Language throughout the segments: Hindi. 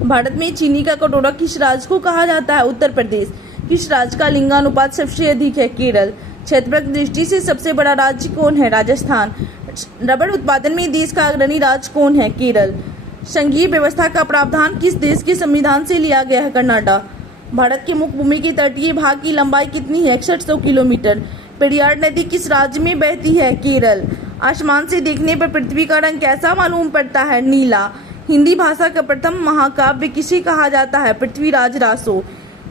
भारत में चीनी का कटोरा किस राज्य को कहा जाता है? उत्तर प्रदेश। किस राज्य का लिंगानुपात सबसे अधिक है? केरल। क्षेत्रफल की दृष्टि से सबसे बड़ा राज्य कौन है? राजस्थान। रबड़ उत्पादन में देश का अग्रणी राज्य कौन है? केरल। संघीय व्यवस्था का प्रावधान किस देश के संविधान से लिया गया है? कर्नाटक। भारत के मुख्य भूमि के तटीय भाग की लंबाई कितनी है? 6100 किलोमीटर। पेरियार नदी किस राज्य में बहती है? केरल। आसमान से देखने पर पृथ्वी का रंग कैसा मालूम पड़ता है? नीला। हिंदी भाषा का प्रथम महाकाव्य किसे कहा जाता है? पृथ्वीराज रासो।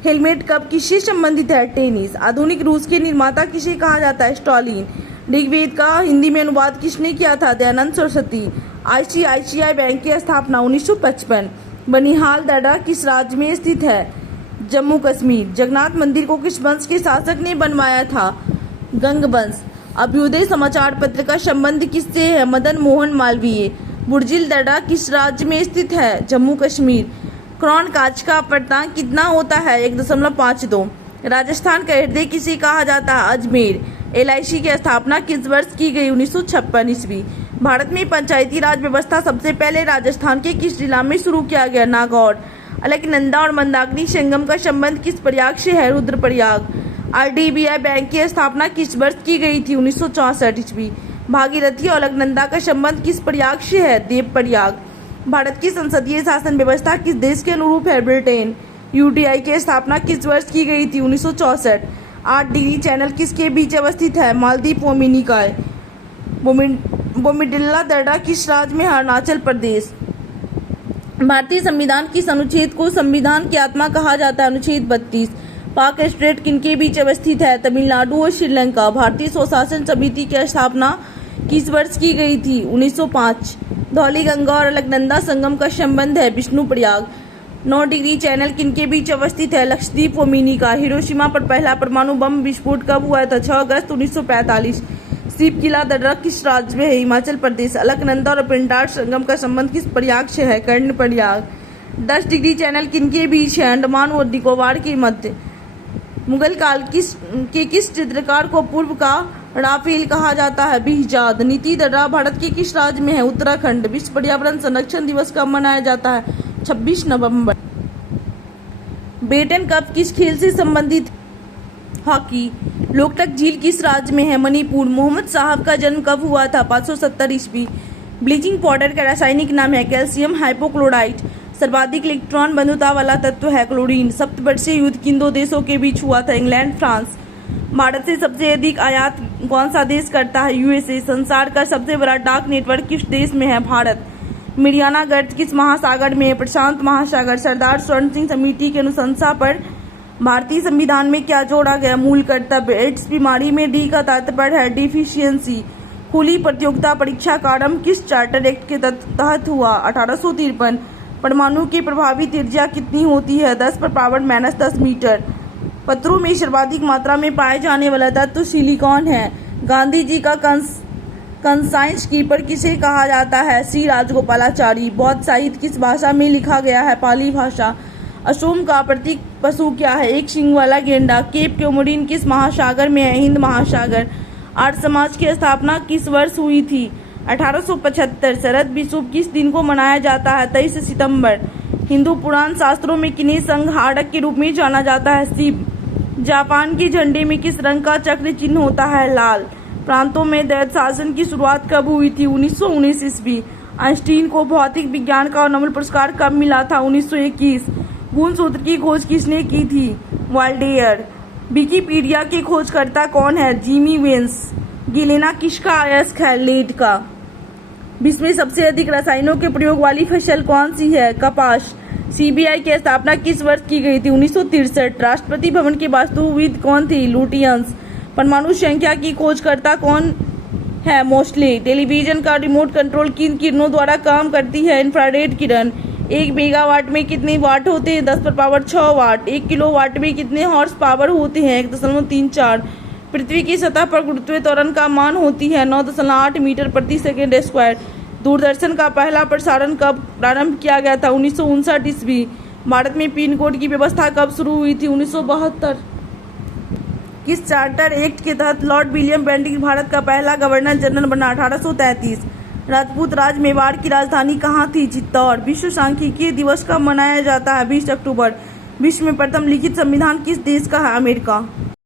हेलमेट कप किससे संबंधित है? टेनिस। आधुनिक रूस के निर्माता किसे कहा जाता है? स्टालिन। ऋग्वेद का हिंदी में अनुवाद किसने किया था? दयानंद सरस्वती। आईसीआईसीआई बैंक की स्थापना 1955। बनिहाल दर्रा किस राज्य में स्थित है? जम्मू कश्मीर। जगन्नाथ मंदिर को किस वंश के शासक ने बनवाया था? गंग वंश। अभ्युदय समाचार पत्र का संबंध किससे है? मदन मोहन मालवीय। बुर्जिल दर्रा किस राज्य में स्थित है? जम्मू कश्मीर। क्राउन कांच का अपवर्तनांक कितना होता है? 1.52। राजस्थान का हृदय किसे कहा जाता है? अजमेर। एलआईसी की स्थापना किस वर्ष की गई? 1956 ईस्वी। भारत में पंचायती राज व्यवस्था सबसे पहले राजस्थान के किस जिला में शुरू किया गया? नागौर। अलकनंदा और मंदाकिनी संगम का संबंध किस प्रयाग से है? रुद्रप्रयाग। आरडीबीआई बैंक की स्थापना किस वर्ष की गई थी? 1964 ईस्वी। भागीरथी और अलकनंदा का संबंध किस प्रयाग से है? देवप्रयाग। भारत की संसदीय शासन व्यवस्था किस देश के अनुरूप है? ब्रिटेन। यूटीआई की स्थापना किस वर्ष की गई थी? 1964। 8 डिग्री चैनल किसके बीच अवस्थित है? मालदीव भूमि निकाय। बोमिडिल्ला दर्रा किस राज्य में है? अरुणाचल प्रदेश। भारतीय संविधान किस अनुच्छेद को संविधान की आत्मा कहा जाता है? अनुच्छेद 32। पाक स्ट्रेट किनके बीच अवस्थित है? तमिलनाडु और श्रीलंका। भारतीय स्वशासन समिति की स्थापना किस वर्ष की गई थी? 1905। धौली गंगा और अलकनंदा संगम का संबंध है? विष्णुप्रयाग। 9 डिग्री चैनल किनके बीच अवस्थित है? लक्षद्वीप और मिनिका। हिरोशिमा पर पहला परमाणु बम विस्फोट कब हुआ था? 6 अगस्त 1945। सीप किला दर्रा किस राज्य में है? हिमाचल प्रदेश। अलकनंदा और पिंडार संगम का संबंध किस प्रयाग से है? कर्णप्रयाग। 10 डिग्री चैनल किनके बीच है? अंडमान और निकोबार के मध्य। मुगल काल किस चित्रकार को पूर्व का राफेल कहा जाता है? बिहजाद। नीति दर्रा भारत के किस राज्य में है? उत्तराखंड। विश्व पर्यावरण संरक्षण दिवस कब मनाया जाता है? 26 नवंबर। बेटन कप किस खेल से संबंधित? हॉकी। लोकटक झील किस राज्य में है? मणिपुर। मोहम्मद साहब का जन्म कब हुआ था? 570 ईस्वी। ब्लीचिंग पाउडर का रासायनिक नाम है? Calcium hypochlorite. सर्वाधिक इलेक्ट्रॉन बंधुता वाला तत्व है? क्लोरीन। सप्तवर्षीय युद्ध किन 2 देशों के बीच हुआ था? England France. भारत से सबसे अधिक आयात कौन सा देश करता है? यूएसए। संसार का सबसे बड़ा डाक नेटवर्क किस देश में है? भारत। मिरियाना गर्त किस महासागर में है? प्रशांत महासागर। सरदार स्वर्ण सिंह समिति की अनुशंसा पर भारतीय संविधान में क्या जोड़ा गया? मूल कर्तव्य। एड्स बीमारी में डी का तात्पर्य है डिफिशियंसी। खुली प्रतियोगिता परीक्षा का आरंभ किस चार्टर एक्ट के तहत हुआ? 1853। परमाणु की प्रभावी त्रिज्या कितनी होती है? 10⁻⁻10 मीटर। पत्थरों में सर्वाधिक मात्रा में पाए जाने वाला तत्व सिलिकॉन है। गांधी जी का कंसाइंस कीपर किसे कहा जाता है? सी राजगोपालाचारी। बौद्ध साहित्य किस भाषा में लिखा गया है? पाली भाषा। असोम का प्रतीक पशु क्या है? एक सींग वाला गेंडा। केप कोमोरिन किस महासागर में है? हिंद महासागर। आर्य समाज की स्थापना किस वर्ष हुई थी? 1875। शरद विषुव किस दिन को मनाया जाता है? 23 सितंबर। हिंदू पुराण शास्त्रों में किन्हें संहारक के रूप में जाना जाता है? शिव। जापान के झंडे में किस रंग का चक्र चिन्ह होता है? लाल। प्रांतों में दैत्य शासन की शुरुआत कब हुई थी? 1919 ईस्वी। आइंस्टीन को भौतिक विज्ञान का नोबेल पुरस्कार कब मिला था? 1921। गुणसूत्र की खोज किसने की थी? वाल्डेयर। विकिपीडिया के खोजकर्ता कौन है? Jimmy veins. गिलेना किसका अयस्क है? लेड का। विश्व में सबसे अधिक रसायनों के प्रयोग वाली फसल कौन सी है? कपास। सीबीआई की स्थापना किस वर्ष की गई थी? 1963। राष्ट्रपति भवन के वास्तुविद कौन थे? लुटियंस। परमाणु संख्या की खोजकर्ता कौन है? मोस्ले। टेलीविजन का रिमोट कंट्रोल किन किरणों द्वारा काम करती है? इंफ्रारेड किरण। 1 मेगावाट में कितने वाट होते हैं? 10⁻6 वाट। 1 किलोवाट में कितने हॉर्स पावर होते हैं? 1.34। पृथ्वी की सतह पर गुरुत्वीय त्वरण का मान होती है 9.8 मीटर प्रति सेकेंड स्क्वायर। दूरदर्शन का पहला प्रसारण कब प्रारंभ किया गया था? 1959 ईस्वी। भारत में पिन कोड की व्यवस्था कब शुरू हुई थी? 1972। किस चार्टर एक्ट के तहत लॉर्ड विलियम बेंटिक भारत का पहला गवर्नर जनरल बना? 1833। राजपूत राज मेवाड़ की राजधानी कहाँ थी? चित्तौड़। विश्व सांख्यिकीय दिवस कब मनाया जाता है? 20 अक्टूबर। विश्व में प्रथम लिखित संविधान किस देश का है? अमेरिका।